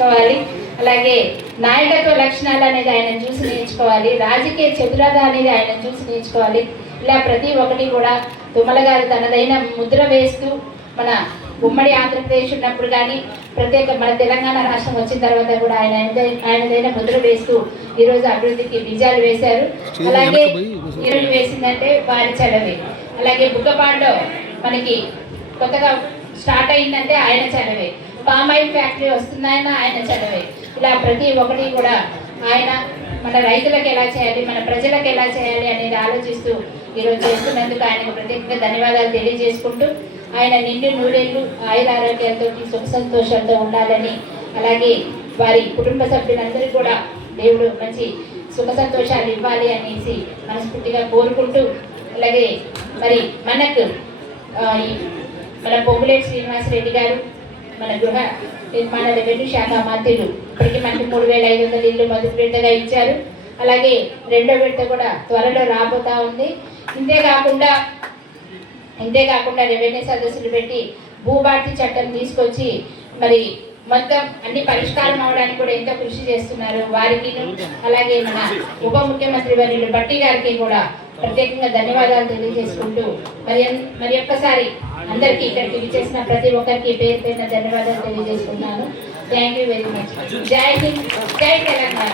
నేర్చుకోవాలి. అలాగే నాయకత్వ లక్షణాలు అనేది ఆయన చూసి నేర్చుకోవాలి. రాజకీయ చతురత అనేది ఆయన చూసి నేర్చుకోవాలి. ఇలా ప్రతి ఒక్కటి కూడా తుమ్మల గారు తనదైన ముద్ర వేస్తూ మన ఉమ్మడి ఆంధ్రప్రదేశ్ ఉన్నప్పుడు కానీ ప్రత్యేక మన తెలంగాణ రాష్ట్రం వచ్చిన తర్వాత కూడా ఆయనదైన ముద్ర వేస్తూ ఈరోజు అభివృద్ధికి బీజాలు వేశారు. అలాగే ఈరోజు వేసిందంటే వారి చలవే. అలాగే బుగ్గపాడులో మనకి కొత్తగా స్టార్ట్ అయిందంటే ఆయన చలవే. పామాయిల్ ఫ్యాక్టరీ వస్తుందన్న ఆయన చలవే. ఇలా ప్రతి ఒక్కటి కూడా ఆయన మన రైతులకు ఎలా చేయాలి, మన ప్రజలకు ఎలా చేయాలి అనేది ఆలోచిస్తూ ఈరోజు చేస్తున్నందుకు ఆయనకు ప్రత్యేకంగా ధన్యవాదాలు తెలియజేసుకుంటూ ఆయన నిండు నూరేళ్ళు ఆయురారోగ్యాలతో సుఖ సంతోషాలతో ఉండాలని, అలాగే వారి కుటుంబ సభ్యులందరికీ కూడా దేవుడు మంచి సుఖ సంతోషాలు ఇవ్వాలి అనేసి మనస్ఫూర్తిగా కోరుకుంటూ, అలాగే మరి మనకు మన పొంగులేటి శ్రీనివాసరెడ్డి గారు మన గృహ నిర్మాణ రెవెన్యూ శాఖ మంత్రులు ఇప్పటికీ మనకి 3,500 ఇళ్ళు మొదటి విడతగా ఇచ్చారు. అలాగే రెండో విడత కూడా త్వరలో రాబోతా ఉంది. ఇంతేకాకుండా రెవెన్యూ సదస్సులు పెట్టి భూభారతి చట్టం తీసుకొచ్చి మరి మొత్తం అన్ని పరిష్కారం అవడానికి కూడా ఎంతో కృషి చేస్తున్నారు. వారికి అలాగే మన ఉప ముఖ్యమంత్రి వర్యులు భట్టి గారికి కూడా ప్రత్యేకంగా ధన్యవాదాలు తెలియజేసుకుంటూ మరి ఒక్కసారి అందరికీ ఇక్కడికి విచ్చేసిన ప్రతి ఒక్కరికి పేరు పేరున ధన్యవాదాలు తెలియజేసుకుంటున్నాను. Thank you very much. జై హింద్, జై తెలంగాణ.